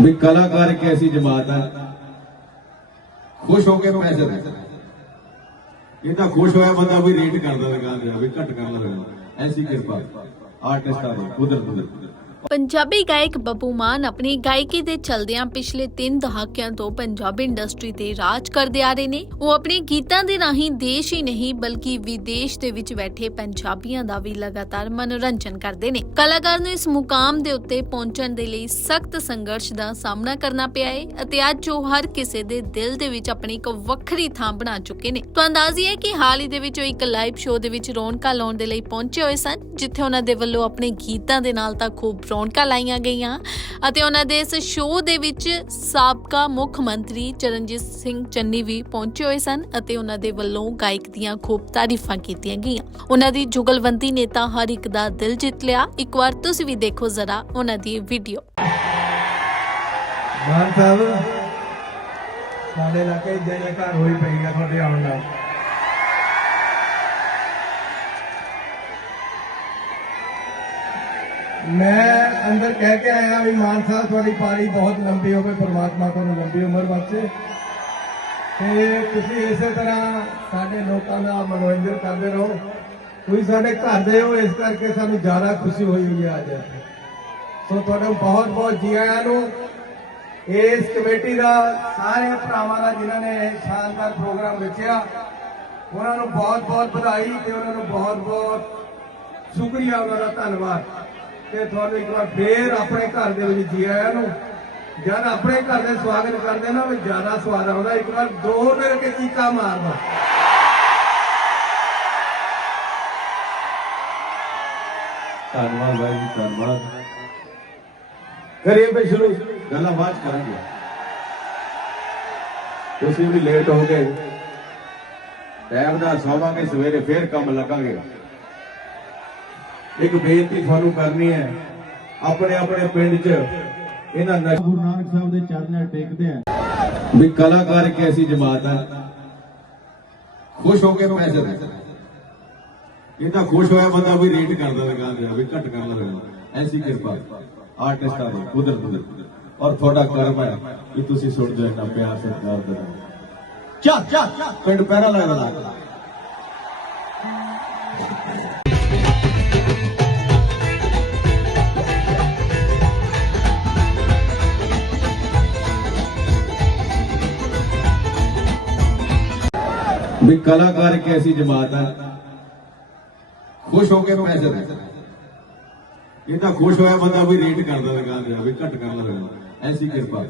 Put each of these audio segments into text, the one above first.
ਵੀ ਕਲਾਕਾਰ ਇੱਕ ਐਸੀ ਜਮਾਤ ਹੈ ਖੁਸ਼ ਹੋ ਕੇ ਪੈਸੇ ਦੇ ਇਹ ਤਾਂ ਖੁਸ਼ ਹੋਇਆ ਬੰਦਾ ਵੀ ਰੇਟ ਕਰਦਾ ਦੁਕਾਨ ਰਿਹਾ ਵੀ ਘੱਟ ਕਰ ਲਵੇ ਐਸੀ ਕਿਰਪਾ। ਆਰਟਿਸਟਾਂ ਦੀ ਕੁਦਰਤ ਦੀ। ਪੰਜਾਬੀ ਗਾਇਕ ਬੱਬੂ ਮਾਨ ਆਪਣੀ ਗਾਇਕੀ ਦੇ ਚਲਦਿਆਂ ਪਿਛਲੇ 3 ਦਹਾਕਿਆਂ ਤੋਂ ਪੰਜਾਬੀ ਇੰਡਸਟਰੀ ਤੇ ਰਾਜ ਕਰਦੇ ਆ ਰਹੇ ਨੇ। ਉਹ ਆਪਣੇ ਗੀਤਾਂ ਦੇ ਰਾਹੀਂ ਦੇਸ਼ ਹੀ ਨਹੀਂ, ਬਲਕਿ ਵਿਦੇਸ਼ ਦੇ ਵਿੱਚ ਬੈਠੇ ਪੰਜਾਬੀਆਂ ਦਾ ਵੀ ਲਗਾਤਾਰ ਮਨੋਰੰਜਨ ਕਰਦੇ ਨੇ। ਕਲਾਕਾਰ ਨੂੰ ਇਸ ਮੁਕਾਮ ਦੇ ਉੱਤੇ ਪਹੁੰਚਣ ਦੇ ਲਈ ਸਖਤ ਸੰਘਰਸ਼ ਦਾ ਸਾਹਮਣਾ ਕਰਨਾ ਪਿਆ ਹੈ ਅਤੇ ਅੱਜ ਉਹ ਹਰ ਕਿਸੇ ਦੇ ਦਿਲ ਦੇ ਵਿੱਚ ਆਪਣੀ ਇੱਕ ਵੱਖਰੀ ਥਾਂ ਬਣਾ ਚੁੱਕੇ ਨੇ। ਤਾਂ ਅੰਦਾਜ਼ੀ ਹੈ ਕਿ ਹਾਲ ਹੀ ਦੇ ਵਿੱਚ ਉਹ ਇੱਕ ਲਾਈਵ ਸ਼ੋਅ ਦੇ ਵਿੱਚ ਰੌਣਕਾਂ ਲਾਉਣ ਦੇ ਲਈ ਪਹੁੰਚੇ ਹੋਏ ਸਨ, ਜਿੱਥੇ ਉਹਨਾਂ ਦੇ ਵੱਲੋਂ ਆਪਣੇ ਗੀਤਾਂ ਦੇ ਨਾਲ ਤਾਂ ਖੂਬ ਰੌਣਕਾਂ ਲਾਈਆਂ ਗਈਆਂ ਅਤੇ ਉਹਨਾਂ ਦੇ ਇਸ ਸ਼ੋਅ ਦੇ ਵਿੱਚ ਸਾਬਕਾ ਮੁੱਖ ਮੰਤਰੀ ਚਰਨਜੀਤ ਸਿੰਘ ਚੰਨੀ ਵੀ ਪਹੁੰਚੇ ਹੋਏ ਸਨ ਅਤੇ ਉਹਨਾਂ ਦੇ ਵੱਲੋਂ ਗਾਇਕ ਦੀਆਂ ਖੂਬ ਤਾਰੀਫਾਂ ਕੀਤੀਆਂ ਗਈਆਂ। ਉਹਨਾਂ ਦੀ ਜੁਗਲਵੰਤੀ ਨੇ ਤਾਂ ਹਰ ਇੱਕ ਦਾ ਦਿਲ ਜਿੱਤ ਲਿਆ। ਇੱਕ ਵਾਰ ਤੁਸੀਂ ਵੀ ਦੇਖੋ ਜ਼ਰਾ ਉਹਨਾਂ ਦੀ ਵੀਡੀਓ। ਮਾਨ ਸਾਹਿਬ, ਸਾਡੇ ਇਲਾਕੇ ਜੈ ਜੈਕਾਰ ਹੋਈ ਪਈ ਆ ਤੁਹਾਡੇ ਆਉਣ ਨਾਲ ਮੈਂ ਅੰਦਰ ਕਹਿ ਕੇ ਆਇਆ ਵੀ ਮਾਨ ਸਾਹਿਬ, ਤੁਹਾਡੀ ਪਾਰੀ ਬਹੁਤ ਲੰਬੀ ਹੋਵੇ ਪਰਮਾਤਮਾ ਤੁਹਾਨੂੰ ਲੰਬੀ ਉਮਰ ਬਖਸ਼ੇ। ਤੇ ਤੁਸੀਂ ਇਸੇ ਤਰ੍ਹਾਂ ਸਾਡੇ ਲੋਕਾਂ ਦਾ ਮਨੋਰੰਜਨ ਕਰਦੇ ਰਹੋ। ਤੁਸੀਂ ਸਾਡੇ ਘਰ ਦੇ ਹੋ, ਇਸ ਕਰਕੇ ਸਾਨੂੰ ਜ਼ਿਆਦਾ ਖੁਸ਼ੀ ਹੋਈ ਹੋਈ ਹੈ ਅੱਜ। ਸੋ ਤੁਹਾਨੂੰ ਬਹੁਤ ਬਹੁਤ ਜੀ ਆਇਆਂ ਨੂੰ, ਇਸ ਕਮੇਟੀ ਦਾ ਸਾਰੇ ਭਰਾਵਾਂ ਦਾ ਜਿਨ੍ਹਾਂ ਨੇ ਇਹ ਸ਼ਾਨਦਾਰ ਪ੍ਰੋਗਰਾਮ ਰਚਿਆ, ਉਹਨਾਂ ਨੂੰ ਬਹੁਤ ਬਹੁਤ ਵਧਾਈ ਤੇ ਉਹਨਾਂ ਨੂੰ ਬਹੁਤ ਬਹੁਤ ਸ਼ੁਕਰੀਆ, ਉਹਨਾਂ ਦਾ ਧੰਨਵਾਦ। ਤੇ ਤੁਹਾਨੂੰ ਇੱਕ ਵਾਰ ਫੇਰ ਆਪਣੇ ਘਰ ਦੇ ਵਿੱਚ ਜੀ ਆਇਆਂ ਨੂੰ। ਜਦ ਆਪਣੇ ਘਰ ਦੇ ਸਵਾਗਤ ਕਰਦੇ ਨਾ ਵੀ ਜ਼ਿਆਦਾ ਸਵਾਦ ਆਉਂਦਾ। ਇੱਕ ਵਾਰ ਦੋ ਮਿਲ ਕੇ ਚੀਕਾ ਮਾਰਦਾ ਧੰਨਵਾਦ ਜੀ ਧੰਨਵਾਦ। ਕਰੀਏ ਬਈ ਸ਼ੁਰੂ। ਗੱਲਾਂ ਬਾਅਦ ਕਰਾਂਗੇ। ਤੁਸੀਂ ਵੀ ਲੇਟ ਹੋ ਗਏ। ਟਾਈਮ ਦਾ ਸੌਵਾਂਗੇ ਸਵੇਰੇ ਫੇਰ ਕੰਮ ਲੱਗਾਂਗੇ। ਇੱਕ ਬੇਨਤੀ ਤੁਹਾਨੂੰ ਕਰਨੀ ਹੈ। ਆਪਣੇ ਆਪਣੇ ਪਿੰਡ 'ਚ ਇਹਨਾਂ ਗੁਰੂ ਨਾਨਕ ਸਾਹਿਬ ਦੇ ਚਰਨਾਂ ਟੇਕਦੇ ਆ। ਵੀ ਕਲਾਕਾਰ ਇੱਕ ਐਸੀ ਜਮਾਤ ਹੈ ਖੁਸ਼ ਹੋ ਕੇ ਪੈਸੇ ਦੇ ਇਹ ਤਾਂ ਖੁਸ਼ ਹੋਇਆ ਬੰਦਾ ਵੀ ਰੇਟ ਕਰਦਾ ਦੁਕਾਨ ਤੇ ਵੀ ਘੱਟ ਕਰ ਲਵੇ ਐਸੀ ਕਿਰਪਾ। ਆਰਟਿਸਟਾਂ ਦੀ ਕੁਦਰਤ ਦੀ। ਔਰ ਤੁਹਾਡਾ ਕਰਮ ਹੈ ਕਿ ਤੁਸੀਂ ਸੁਣ ਜੋ ਇੰਨਾ ਪਿਆਰ ਸਤਿਕਾਰ ਦੇ ਚਾ ਚਾ ਪਿੰਡ ਪੈਰਾ ਲੱਗਦਾ ਵੀ ਕਲਾਕਾਰ ਇੱਕ ਐਸੀ ਜਮਾਤ ਹੈ ਖੁਸ਼ ਹੋ ਕੇ ਪੈਸੇ ਦੇ ਇਹ ਤਾਂ ਖੁਸ਼ ਹੋਇਆ ਬੰਦਾ ਵੀ ਰੇਟ ਕਰਦਾ ਲਗਾ ਰਿਹਾ ਵੀ ਘੱਟ ਕਰ ਲਵੇ ਐਸੀ ਕਿਰਪਾ।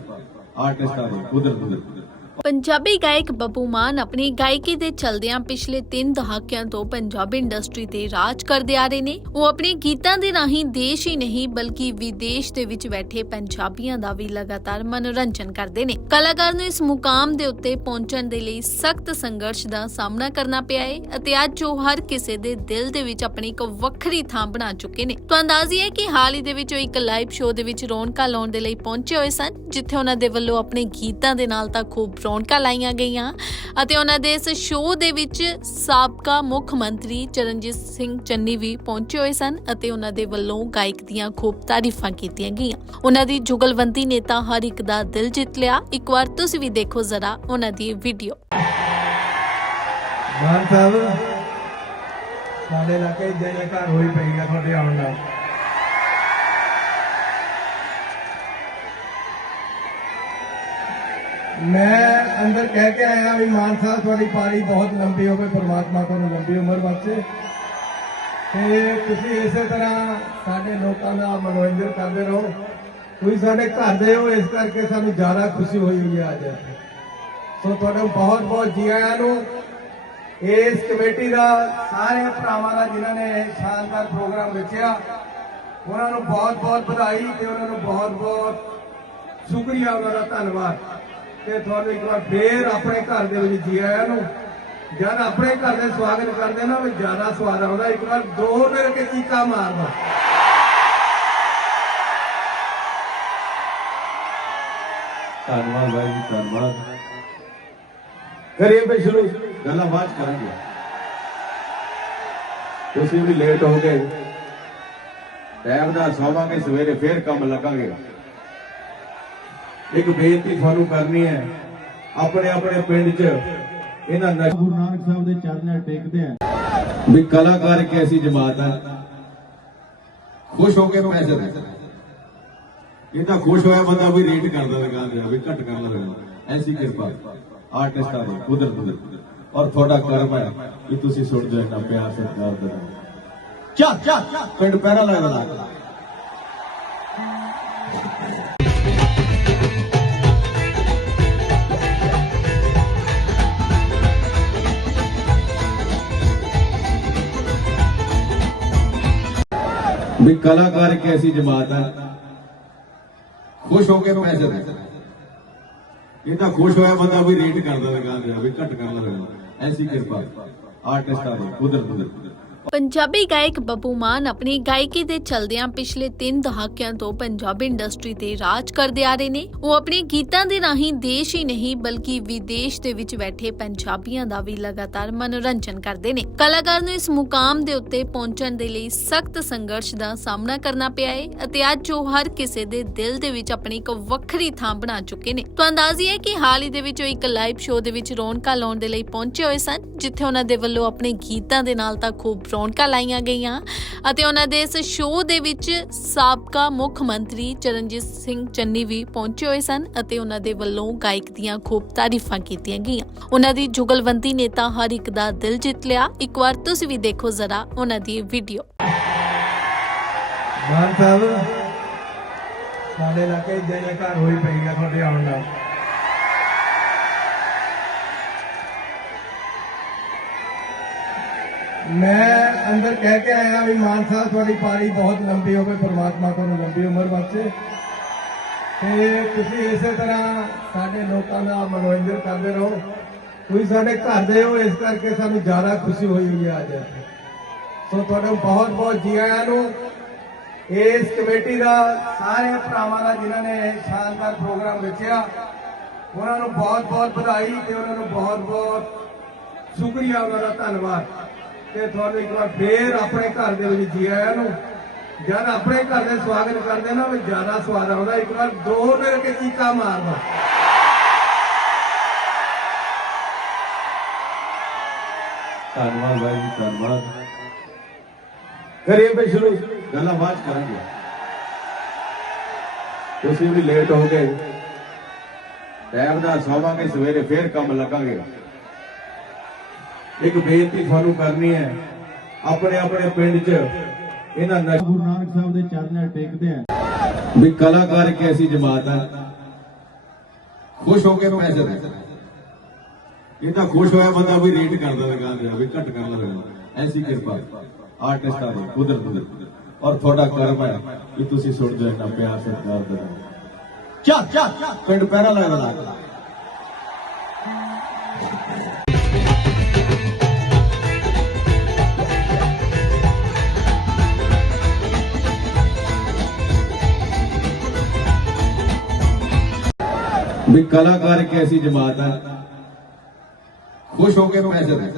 ਆਰਟਿਸਟਾਂ ਦੀ, ਕੁਦਰਤ ਦੀ। ਪੰਜਾਬੀ ਗਾਇਕ ਬੱਬੂ ਮਾਨ ਆਪਣੀ ਗਾਇਕੀ ਦੇ ਚਲਦਿਆਂ ਪਿਛਲੇ 3 ਦਹਾਕਿਆਂ ਤੋਂ ਪੰਜਾਬੀ ਇੰਡਸਟਰੀ ਤੇ ਰਾਜ ਕਰਦੇ ਆ ਰਹੇ ਨੇ। ਉਹ ਆਪਣੇ ਗੀਤਾਂ ਦੇ ਰਾਹੀਂ ਦੇਸ਼ ਹੀ ਨਹੀਂ, ਬਲਕਿ ਵਿਦੇਸ਼ ਦੇ ਵਿੱਚ ਬੈਠੇ ਪੰਜਾਬੀਆਂ ਦਾ ਵੀ ਲਗਾਤਾਰ ਮਨੋਰੰਜਨ ਕਰਦੇ ਨੇ। ਕਲਾਕਾਰ ਨੂੰ ਇਸ ਮੁਕਾਮ ਦੇ ਉੱਤੇ ਪਹੁੰਚਣ ਦੇ ਲਈ ਸਖਤ ਸੰਘਰਸ਼ ਦਾ ਸਾਹਮਣਾ ਕਰਨਾ ਪਿਆ ਹੈ ਅਤੇ ਅੱਜ ਉਹ ਹਰ ਕਿਸੇ ਦੇ ਦਿਲ ਦੇ ਵਿੱਚ ਆਪਣੀ ਇੱਕ ਵੱਖਰੀ ਥਾਂ ਬਣਾ ਚੁੱਕੇ ਨੇ। ਤਾਂ ਅੰਦਾਜ਼ੀ ਹੈ ਕਿ ਹਾਲ ਹੀ ਦੇ ਵਿੱਚ ਉਹ ਇੱਕ ਲਾਈਵ ਸ਼ੋਅ ਦੇ ਵਿੱਚ ਰੌਣਕਾਂ ਲਾਉਣ ਦੇ ਲਈ ਪਹੁੰਚੇ ਹੋਏ ਸਨ, ਜਿੱਥੇ ਉਹਨਾਂ ਦੇ ਵੱਲੋਂ ਆਪਣੇ ਗੀਤਾਂ ਦੇ ਨਾਲ ਤਾਂ ਖੂਬ ਰੌਣਕਾਂ ਲਾਈਆਂ ਗਈਆਂ ਅਤੇ ਉਹਨਾਂ ਦੇ ਇਸ ਸ਼ੋਅ ਦੇ ਵਿੱਚ ਸਾਬਕਾ ਮੁੱਖ ਮੰਤਰੀ ਚਰਨਜੀਤ ਸਿੰਘ ਚੰਨੀ ਵੀ ਪਹੁੰਚੇ ਹੋਏ ਸਨ ਅਤੇ ਉਹਨਾਂ ਦੇ ਵੱਲੋਂ ਗਾਇਕ ਦੀਆਂ ਖੂਬ ਤਾਰੀਫਾਂ ਕੀਤੀਆਂ ਗਈਆਂ। ਉਹਨਾਂ ਦੀ ਜੁਗਲਵੰਤੀ ਨੇ ਤਾਂ ਹਰ ਇੱਕ ਦਾ ਦਿਲ ਜਿੱਤ ਲਿਆ। ਇੱਕ ਵਾਰ ਤੁਸੀਂ ਵੀ ਦੇਖੋ ਜ਼ਰਾ ਉਹਨਾਂ ਦੀ ਵੀਡੀਓ। ਮਾਨ ਸਾਹਿਬ, ਸਾਡੇ ਇਲਾਕੇ ਜੈ ਜੈਕਾਰ ਹੋਈ ਪਈ ਆ ਤੁਹਾਡੇ ਆਉਣ ਨਾਲ। ਮੈਂ ਅੰਦਰ ਕਹਿ ਕੇ ਆਇਆ ਵੀ ਮਾਨ ਸਾਹਿਬ, ਤੁਹਾਡੀ ਪਾਰੀ ਬਹੁਤ ਲੰਬੀ ਹੋਵੇ, ਪਰਮਾਤਮਾ ਤੁਹਾਨੂੰ ਲੰਬੀ ਉਮਰ ਬਖਸ਼ੇ। ਤੇ ਤੁਸੀਂ ਇਸੇ ਤਰ੍ਹਾਂ ਸਾਡੇ ਲੋਕਾਂ ਦਾ ਮਨੋਰੰਜਨ ਕਰਦੇ ਰਹੋ। ਤੁਸੀਂ ਸਾਡੇ ਘਰ ਦੇ ਹੋ, ਇਸ ਕਰਕੇ ਸਾਨੂੰ ਜ਼ਿਆਦਾ ਖੁਸ਼ੀ ਹੋਈ ਹੋਈ ਹੈ ਅੱਜ। ਸੋ ਤੁਹਾਡਾ ਬਹੁਤ ਬਹੁਤ ਜੀ ਆਇਆਂ ਨੂੰ ਇਸ ਕਮੇਟੀ ਦਾ ਸਾਰੇ ਭਰਾਵਾਂ ਦਾ ਜਿਨ੍ਹਾਂ ਨੇ ਇਹ ਸ਼ਾਨਦਾਰ ਪ੍ਰੋਗਰਾਮ ਰਚਿਆ, ਉਹਨਾਂ ਨੂੰ ਬਹੁਤ ਬਹੁਤ ਵਧਾਈ ਤੇ ਉਹਨਾਂ ਨੂੰ ਬਹੁਤ ਬਹੁਤ ਸ਼ੁਕਰੀਆ, ਉਹਨਾਂ ਦਾ ਧੰਨਵਾਦ। ਤੇ ਤੁਹਾਨੂੰ ਇੱਕ ਵਾਰ ਫੇਰ ਆਪਣੇ ਘਰ ਦੇ ਵਿੱਚ ਜੀ ਆਇਆਂ ਨੂੰ ਜਦ ਆਪਣੇ ਘਰ ਦੇ ਸਵਾਗਤ ਕਰਦੇ ਨਾ ਵੀ ਜ਼ਿਆਦਾ ਸਵਾਦ ਆਉਂਦਾ। ਇੱਕ ਵਾਰ ਦੋ ਮਿਲ ਕੇ ਚੀਕਾ ਮਾਰਦਾ ਧੰਨਵਾਦ ਬਾਈ ਜੀ ਧੰਨਵਾਦ। ਕਰੀਏ ਬਈ ਸ਼ੁਰੂ। ਗੱਲਾਂ ਬਾਅਦ 'ਚ ਕਰਾਂਗੇ। ਤੁਸੀਂ ਵੀ ਲੇਟ ਹੋ ਗਏ। ਟਾਈਮ ਦਾ ਸੌਵਾਂਗੇ ਸਵੇਰੇ ਫੇਰ ਕੰਮ ਲੱਗਾਂਗੇ। ਇੱਕ ਬੇਨਤੀ ਤੁਹਾਨੂੰ ਕਰਨੀ ਹੈ। ਆਪਣੇ ਆਪਣੇ ਪਿੰਡ 'ਚ ਇਹਨਾਂ ਗੁਰੂ ਨਾਨਕ ਸਾਹਿਬ ਦੇ ਚਰਨਾਂ ਟੇਕਦੇ ਆ। ਵੀ ਕਲਾਕਾਰ ਇੱਕ ਐਸੀ ਜਮਾਤ ਹੈ ਖੁਸ਼ ਹੋ ਕੇ ਪੈਸੇ ਦੇ। ਤਾਂ ਖੁਸ਼ ਹੋਇਆ ਬੰਦਾ ਵੀ ਰੇਟ ਕਰਦਾ ਦੁਕਾਨ ਤੇ ਵੀ ਘੱਟ ਕਰ ਲਵੇ ਐਸੀ ਕਿਰਪਾ। ਆਰਟਿਸਟਾਂ ਦੀ ਕੁਦਰਤ ਦੀ। ਔਰ ਤੁਹਾਡਾ ਕਰਮ ਹੈ ਕਿ ਤੁਸੀਂ ਸੁਣ ਜਾਓ ਇੰਨਾ ਪਿਆਰ ਸਤਿਕਾਰ ਦੇ ਚਾ ਚਾ ਪਿੰਡ ਪੈਰਾ ਲੱਗਦਾ ਵੀ ਕਲਾਕਾਰ ਇੱਕ ਐਸੀ ਜਮਾਤ ਹੈ ਖੁਸ਼ ਹੋ ਕੇ ਪੈਸੇ ਦੇ ਇਹ ਤਾਂ ਖੁਸ਼ ਹੋਇਆ ਬੰਦਾ ਵੀ ਰੇਟ ਕਰਦਾ ਲਗਾ ਰਿਹਾ, ਵੀ ਘੱਟ ਕਰ ਲਗਾ ਐਸੀ ਕਿਰਪਾ। ਆਰਟਿਸਟਾਂ ਦੀ ਕੁਦਰਤ ਦੀ। ਪੰਜਾਬੀ ਗਾਇਕ ਬੱਬੂ ਮਾਨ ਆਪਣੀ ਗਾਇਕੀ ਦੇ ਚਲਦਿਆਂ ਪਿਛਲੇ 3 ਦਹਾਕਿਆਂ ਤੋਂ ਪੰਜਾਬੀ ਇੰਡਸਟਰੀ ਤੇ ਰਾਜ ਕਰਦੇ ਆ ਰਹੇ ਨੇ। ਉਹ ਆਪਣੇ ਗੀਤਾਂ ਦੇ ਰਾਹੀਂ ਦੇਸ਼ ਹੀ ਨਹੀਂ, ਬਲਕਿ ਵਿਦੇਸ਼ ਦੇ ਵਿੱਚ ਬੈਠੇ ਪੰਜਾਬੀਆਂ ਦਾ ਵੀ ਲਗਾਤਾਰ ਮਨੋਰੰਜਨ ਕਰਦੇ ਨੇ। ਕਲਾਕਾਰ ਨੂੰ ਇਸ ਮੁਕਾਮ ਦੇ ਉੱਤੇ ਪਹੁੰਚਣ ਦੇ ਲਈ ਸਖਤ ਸੰਘਰਸ਼ ਦਾ ਸਾਹਮਣਾ ਕਰਨਾ ਪਿਆ ਹੈ ਅਤੇ ਅੱਜ ਉਹ ਹਰ ਕਿਸੇ ਦੇ ਦਿਲ ਦੇ ਵਿੱਚ ਆਪਣੀ ਇੱਕ ਵੱਖਰੀ ਥਾਂ ਬਣਾ ਚੁੱਕੇ ਨੇ। ਤਾਂ ਅੰਦਾਜ਼ੀ ਹੈ ਕਿ ਹਾਲ ਹੀ ਦੇ ਵਿੱਚ ਉਹ ਇੱਕ ਲਾਈਵ ਸ਼ੋਅ ਦੇ ਵਿੱਚ ਰੌਣਕਾਂ ਲਾਉਣ ਦੇ ਲਈ ਪਹੁੰਚੇ ਹੋਏ ਸਨ, ਜਿੱਥੇ ਉਹਨਾਂ ਦੇ ਵੱਲੋਂ ਆਪਣੇ ਗੀਤਾਂ ਦੇ ਨਾਲ ਤਾਂ ਖੂਬ ਰੌਣਕਾਂ ਲਾਈਆਂ ਗਈਆਂ ਅਤੇ ਉਹਨਾਂ ਦੇ ਇਸ ਸ਼ੋਅ ਦੇ ਵਿੱਚ ਸਾਬਕਾ ਮੁੱਖ ਮੰਤਰੀ ਚਰਨਜੀਤ ਸਿੰਘ ਚੰਨੀ ਵੀ ਪਹੁੰਚੇ ਹੋਏ ਸਨ ਅਤੇ ਉਹਨਾਂ ਦੇ ਵੱਲੋਂ ਗਾਇਕ ਦੀਆਂ ਖੂਬ ਤਾਰੀਫਾਂ ਕੀਤੀਆਂ ਗਈਆਂ। ਉਹਨਾਂ ਦੀ ਜੁਗਲਵੰਤੀ ਨੇ ਤਾਂ ਹਰ ਇੱਕ ਦਾ ਦਿਲ ਜਿੱਤ ਲਿਆ। ਇੱਕ ਵਾਰ ਤੁਸੀਂ ਵੀ ਦੇਖੋ ਜ਼ਰਾ ਉਹਨਾਂ ਦੀ ਵੀਡੀਓ। ਮਾਨ ਸਾਹਿਬ, ਸਾਡੇ ਇਲਾਕੇ ਜੈ ਜੈਕਾਰ ਹੋਈ ਪਈ ਆ ਤੁਹਾਡੇ ਆਉਣ ਨਾਲ। ਮੈਂ ਅੰਦਰ ਕਹਿ ਕੇ ਆਇਆ ਵੀ ਮਾਨ ਸਾਹਿਬ, ਤੁਹਾਡੀ ਪਾਰੀ ਬਹੁਤ ਲੰਬੀ ਹੋਵੇ, ਪਰਮਾਤਮਾ ਤੁਹਾਨੂੰ ਲੰਬੀ ਉਮਰ ਬਖਸ਼ੇ। ਤੇ ਤੁਸੀਂ ਇਸੇ ਤਰ੍ਹਾਂ ਸਾਡੇ ਲੋਕਾਂ ਦਾ ਮਨੋਰੰਜਨ ਕਰਦੇ ਰਹੋ। ਤੁਸੀਂ ਸਾਡੇ ਘਰ ਦੇ ਹੋ, ਇਸ ਕਰਕੇ ਸਾਨੂੰ ਜ਼ਿਆਦਾ ਖੁਸ਼ੀ ਹੋਈ ਹੋਈ ਹੈ ਅੱਜ। ਸੋ ਤੁਹਾਡਾ ਬਹੁਤ ਬਹੁਤ ਜੀ ਆਇਆਂ ਨੂੰ, ਇਸ ਕਮੇਟੀ ਦਾ ਸਾਰੇ ਭਰਾਵਾਂ ਦਾ ਜਿਨ੍ਹਾਂ ਨੇ ਇਹ ਸ਼ਾਨਦਾਰ ਪ੍ਰੋਗਰਾਮ ਰਚਿਆ, ਉਹਨਾਂ ਨੂੰ ਬਹੁਤ ਬਹੁਤ ਵਧਾਈ ਤੇ ਉਹਨਾਂ ਨੂੰ ਬਹੁਤ ਬਹੁਤ ਸ਼ੁਕਰੀਆ, ਉਹਨਾਂ ਦਾ ਧੰਨਵਾਦ। ਤੇ ਤੁਹਾਨੂੰ ਇੱਕ ਵਾਰ ਫੇਰ ਆਪਣੇ ਘਰ ਦੇ ਵਿੱਚ ਜੀ ਆਇਆਂ ਨੂੰ ਜਦ ਆਪਣੇ ਘਰ ਦੇ ਸਵਾਗਤ ਕਰਦੇ ਨਾ ਵੀ ਜ਼ਿਆਦਾ ਸਵਾਦ ਆਉਂਦਾ। ਇੱਕ ਵਾਰ ਦੋ ਮਿਲ ਕੇ ਚੀਕਾ ਮਾਰਦਾ ਧੰਨਵਾਦ ਭਾਈ ਜੀ ਧੰਨਵਾਦ। ਕਰੀਏ ਬਈ ਸ਼ੁਰੂ। ਗੱਲਾਂ 'ਚ ਕਰਾਂਗੇ। ਤੁਸੀਂ ਵੀ ਲੇਟ ਹੋ ਗਏ। ਟਾਈਮ ਦਾ ਸੌਵਾਂਗੇ ਸਵੇਰੇ ਫੇਰ ਕੰਮ ਲੱਗਾਂਗੇ। ਇੱਕ ਬੇਨਤੀ ਤੁਹਾਨੂੰ ਕਰਨੀ ਹੈ। ਆਪਣੇ ਆਪਣੇ ਪਿੰਡ 'ਚ ਇਹਨਾਂ ਗੁਰੂ ਨਾਨਕ ਸਾਹਿਬ ਦੇ ਚਰਨਾਂ ਟੇਕਦੇ ਆ। ਵੀ ਕਲਾਕਾਰ ਇੱਕ ਐਸੀ ਜਮਾਤ ਹੈ ਖੁਸ਼ ਹੋ ਕੇ ਪੈਸੇ ਦੇ ਇਹ ਤਾਂ ਖੁਸ਼ ਹੋਇਆ ਬੰਦਾ ਵੀ ਰੇਟ ਕਰਦਾ ਦੁਕਾਨ ਤੇ ਵੀ ਘੱਟ ਕਰ ਲਵੇ ਐਸੀ ਕਿਰਪਾ। ਆਰਟਿਸਟਾਂ ਦੀ ਕੁਦਰਤ ਦੀ। ਔਰ ਤੁਹਾਡਾ ਕਰਮ ਹੈ ਕਿ ਤੁਸੀਂ ਸੁਣ ਜਾਓ ਇੰਨਾ ਪਿਆਰ ਸਤਿਕਾਰ ਦੇ ਚਾ ਚਾ ਪਿੰਡ ਪੈਰਾ ਲੱਗਦਾ ਵੀ ਕਲਾਕਾਰ ਇੱਕ ਐਸੀ ਜਮਾਤ ਹੈ ਖੁਸ਼ ਹੋ ਕੇ ਪੈਸੇ ਦੇ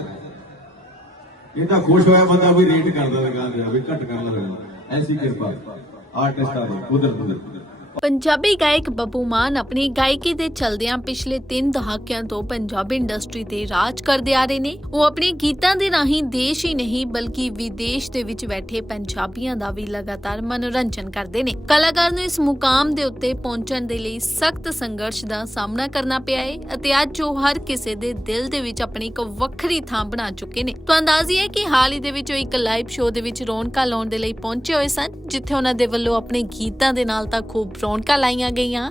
ਇਹ ਤਾਂ ਖੁਸ਼ ਹੋਇਆ ਬੰਦਾ ਵੀ ਰੇਟ ਕਰਦਾ ਦੁਕਾਨ ਰਿਹਾ ਵੀ ਘੱਟ ਕਰ ਲਵੇ ਐਸੀ ਕਿਰਪਾ। ਆਰਟਿਸਟਾਂ ਦੀ ਕੁਦਰਤ ਦੀ। ਪੰਜਾਬੀ ਗਾਇਕ ਬੱਬੂ ਮਾਨ ਆਪਣੀ ਗਾਇਕੀ ਦੇ ਚਲਦਿਆਂ ਪਿਛਲੇ 3 ਦਹਾਕਿਆਂ ਤੋਂ ਪੰਜਾਬੀ ਇੰਡਸਟਰੀ ਤੇ ਰਾਜ ਕਰਦੇ ਆ ਰਹੇ ਨੇ। ਉਹ ਆਪਣੇ ਗੀਤਾਂ ਦੇ ਰਾਹੀਂ ਦੇਸ਼ ਹੀ ਨਹੀਂ, ਬਲਕਿ ਵਿਦੇਸ਼ ਦੇ ਵਿੱਚ ਬੈਠੇ ਪੰਜਾਬੀਆਂ ਦਾ ਵੀ ਲਗਾਤਾਰ ਮਨੋਰੰਜਨ ਕਰਦੇ ਨੇ। ਕਲਾਕਾਰ ਨੂੰ ਇਸ ਮੁਕਾਮ ਦੇ ਉੱਤੇ ਪਹੁੰਚਣ ਦੇ ਲਈ ਸਖਤ ਸੰਘਰਸ਼ ਦਾ ਸਾਹਮਣਾ ਕਰਨਾ ਪਿਆ ਹੈ ਅਤੇ ਅੱਜ ਉਹ ਹਰ ਕਿਸੇ ਦੇ ਦਿਲ ਦੇ ਵਿੱਚ ਆਪਣੀ ਇੱਕ ਵੱਖਰੀ ਥਾਂ ਬਣਾ ਚੁੱਕੇ ਨੇ। ਤਾਂ ਅੰਦਾਜ਼ੀ ਹੈ ਕਿ ਹਾਲ ਹੀ ਦੇ ਵਿੱਚ ਉਹ ਇੱਕ ਲਾਈਵ ਸ਼ੋਅ ਦੇ ਵਿੱਚ ਰੌਣਕਾਂ ਲਾਉਣ ਦੇ ਲਈ ਪਹੁੰਚੇ ਹੋਏ ਸਨ, ਜਿੱਥੇ ਉਹਨਾਂ ਦੇ ਵੱਲੋਂ ਆਪਣੇ ਗੀਤਾਂ ਦੇ ਨਾਲ ਤਾਂ ਖੂਬ ਰੌਣਕਾਂ ਲਾਈਆਂ ਗਈਆਂ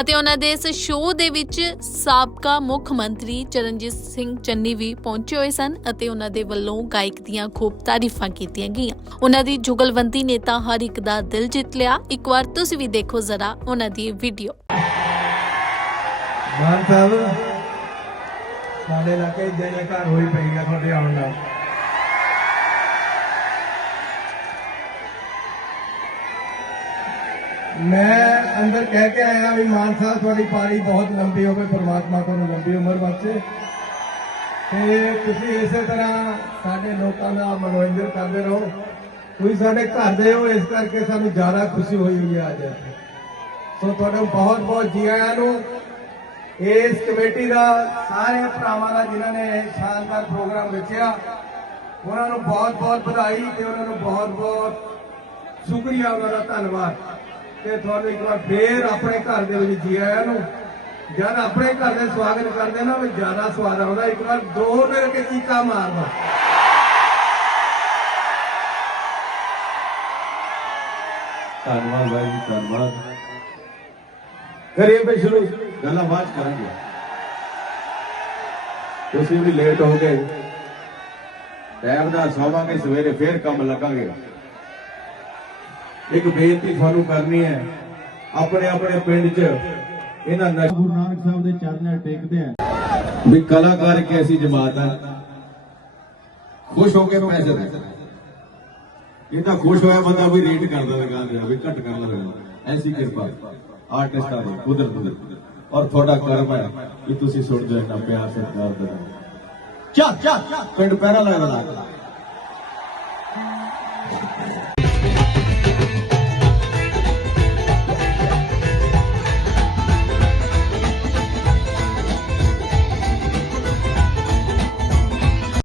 ਅਤੇ ਉਹਨਾਂ ਦੇ ਇਸ ਸ਼ੋਅ ਦੇ ਵਿੱਚ ਸਾਬਕਾ ਮੁੱਖ ਮੰਤਰੀ ਚਰਨਜੀਤ ਸਿੰਘ ਚੰਨੀ ਵੀ ਪਹੁੰਚੇ ਹੋਏ ਸਨ ਅਤੇ ਉਹਨਾਂ ਦੇ ਵੱਲੋਂ ਗਾਇਕ ਦੀਆਂ ਖੂਬ ਤਾਰੀਫਾਂ ਕੀਤੀਆਂ ਗਈਆਂ। ਉਹਨਾਂ ਦੀ ਜੁਗਲਵੰਤੀ ਨੇ ਤਾਂ ਹਰ ਇੱਕ ਦਾ ਦਿਲ ਜਿੱਤ ਲਿਆ। ਇੱਕ ਵਾਰ ਤੁਸੀਂ ਵੀ ਦੇਖੋ ਜ਼ਰਾ ਉਹਨਾਂ ਦੀ ਵੀਡੀਓ। ਮਾਨ ਸਾਹਿਬ, ਸਾਡੇ ਇਲਾਕੇ ਜੈ ਜੈਕਾਰ ਹੋਈ ਪਈ ਆ ਤੁਹਾਡੇ ਆਉਣ ਨਾਲ। ਮੈਂ ਅੰਦਰ ਕਹਿ ਕੇ ਆਇਆ ਵੀ ਮਾਨ ਸਾਹਿਬ, ਤੁਹਾਡੀ ਪਾਰੀ ਬਹੁਤ ਲੰਬੀ ਹੋਵੇ ਪਰਮਾਤਮਾ ਤੁਹਾਨੂੰ ਲੰਬੀ ਉਮਰ ਬਖਸ਼ੇ। ਤੇ ਤੁਸੀਂ ਇਸੇ ਤਰ੍ਹਾਂ ਸਾਡੇ ਲੋਕਾਂ ਦਾ ਮਨੋਰੰਜਨ ਕਰਦੇ ਰਹੋ। ਤੁਸੀਂ ਸਾਡੇ ਘਰ ਦੇ ਹੋ, ਇਸ ਕਰਕੇ ਸਾਨੂੰ ਜ਼ਿਆਦਾ ਖੁਸ਼ੀ ਹੋਈ ਹੋਈ ਹੈ ਅੱਜ। ਸੋ ਤੁਹਾਨੂੰ ਬਹੁਤ ਬਹੁਤ ਜੀ ਆਇਆਂ ਨੂੰ, ਇਸ ਕਮੇਟੀ ਦਾ ਸਾਰੇ ਭਰਾਵਾਂ ਦਾ ਜਿਨ੍ਹਾਂ ਨੇ ਇਹ ਸ਼ਾਨਦਾਰ ਪ੍ਰੋਗਰਾਮ ਰਚਿਆ, ਉਹਨਾਂ ਨੂੰ ਬਹੁਤ ਬਹੁਤ ਵਧਾਈ ਤੇ ਉਹਨਾਂ ਨੂੰ ਬਹੁਤ ਬਹੁਤ ਸ਼ੁਕਰੀਆ, ਉਹਨਾਂ ਦਾ ਧੰਨਵਾਦ। ਤੇ ਤੁਹਾਨੂੰ ਇੱਕ ਵਾਰ ਫੇਰ ਆਪਣੇ ਘਰ ਦੇ ਵਿੱਚ ਜੀ ਆਇਆਂ ਨੂੰ। ਜਦ ਆਪਣੇ ਘਰ ਦੇ ਸਵਾਗਤ ਕਰਦੇ ਨਾ ਉਹ ਜ਼ਿਆਦਾ ਸਵਾਦ ਆਉਂਦਾ। ਇੱਕ ਵਾਰ ਦੋ ਮਿਲ ਕੇ ਚੀਕਾ ਮਾਰਦਾ। ਧੰਨਵਾਦ ਜੀ ਧੰਨਵਾਦ। ਕਰੀਏ ਬਈ ਸ਼ੁਰੂ। ਗੱਲਾਂ ਬਾਅਦ ਕਰਾਂਗੇ। ਤੁਸੀਂ ਵੀ ਲੇਟ ਹੋ ਗਏ। ਟਾਈਮ ਨਾਲ ਸੌਵਾਂਗੇ ਸਵੇਰੇ ਫੇਰ ਕੰਮ ਲੱਗਾਂਗੇ। ਇੱਕ ਬੇਨਤੀ ਤੁਹਾਨੂੰ ਕਰਨੀ ਹੈ। ਆਪਣੇ ਆਪਣੇ ਪਿੰਡ 'ਚ ਇਹਨਾਂ ਨਸ਼- ਗੁਰੂ ਨਾਨਕ ਸਾਹਿਬ ਦੇ ਚਰਨਾਂ ਟੇਕਦੇ ਆ ਵੀ ਕਲਾਕਾਰ ਇੱਕ ਐਸੀ ਜਮਾਤ ਹੈ ਖੁਸ਼ ਹੋ ਕੇ ਪੈਸੇ ਦੇ ਇਹ ਤਾਂ ਖੁਸ਼ ਹੋਇਆ ਬੰਦਾ ਵੀ ਰੇਟ ਕਰਦਾ ਦੁਕਾਨ ਦੇ ਵੀ ਘੱਟ ਕਰ ਲਵੇ। ਐਸੀ ਕਿਰਪਾ। ਆਰਟਿਸਟਾਂ ਦੀ ਕੁਦਰਤ ਦੀ। ਔਰ ਤੁਹਾਡਾ ਕਰਮ ਹੈ ਕਿ ਤੁਸੀਂ ਸੁਣ ਜੋ ਇੰਨਾ ਪਿਆਰ ਸਤਿਕਾਰ ਦੇ ਚਾ ਚਾ ਪਿੰਡ ਪੈਰਾ ਲੱਗਦਾ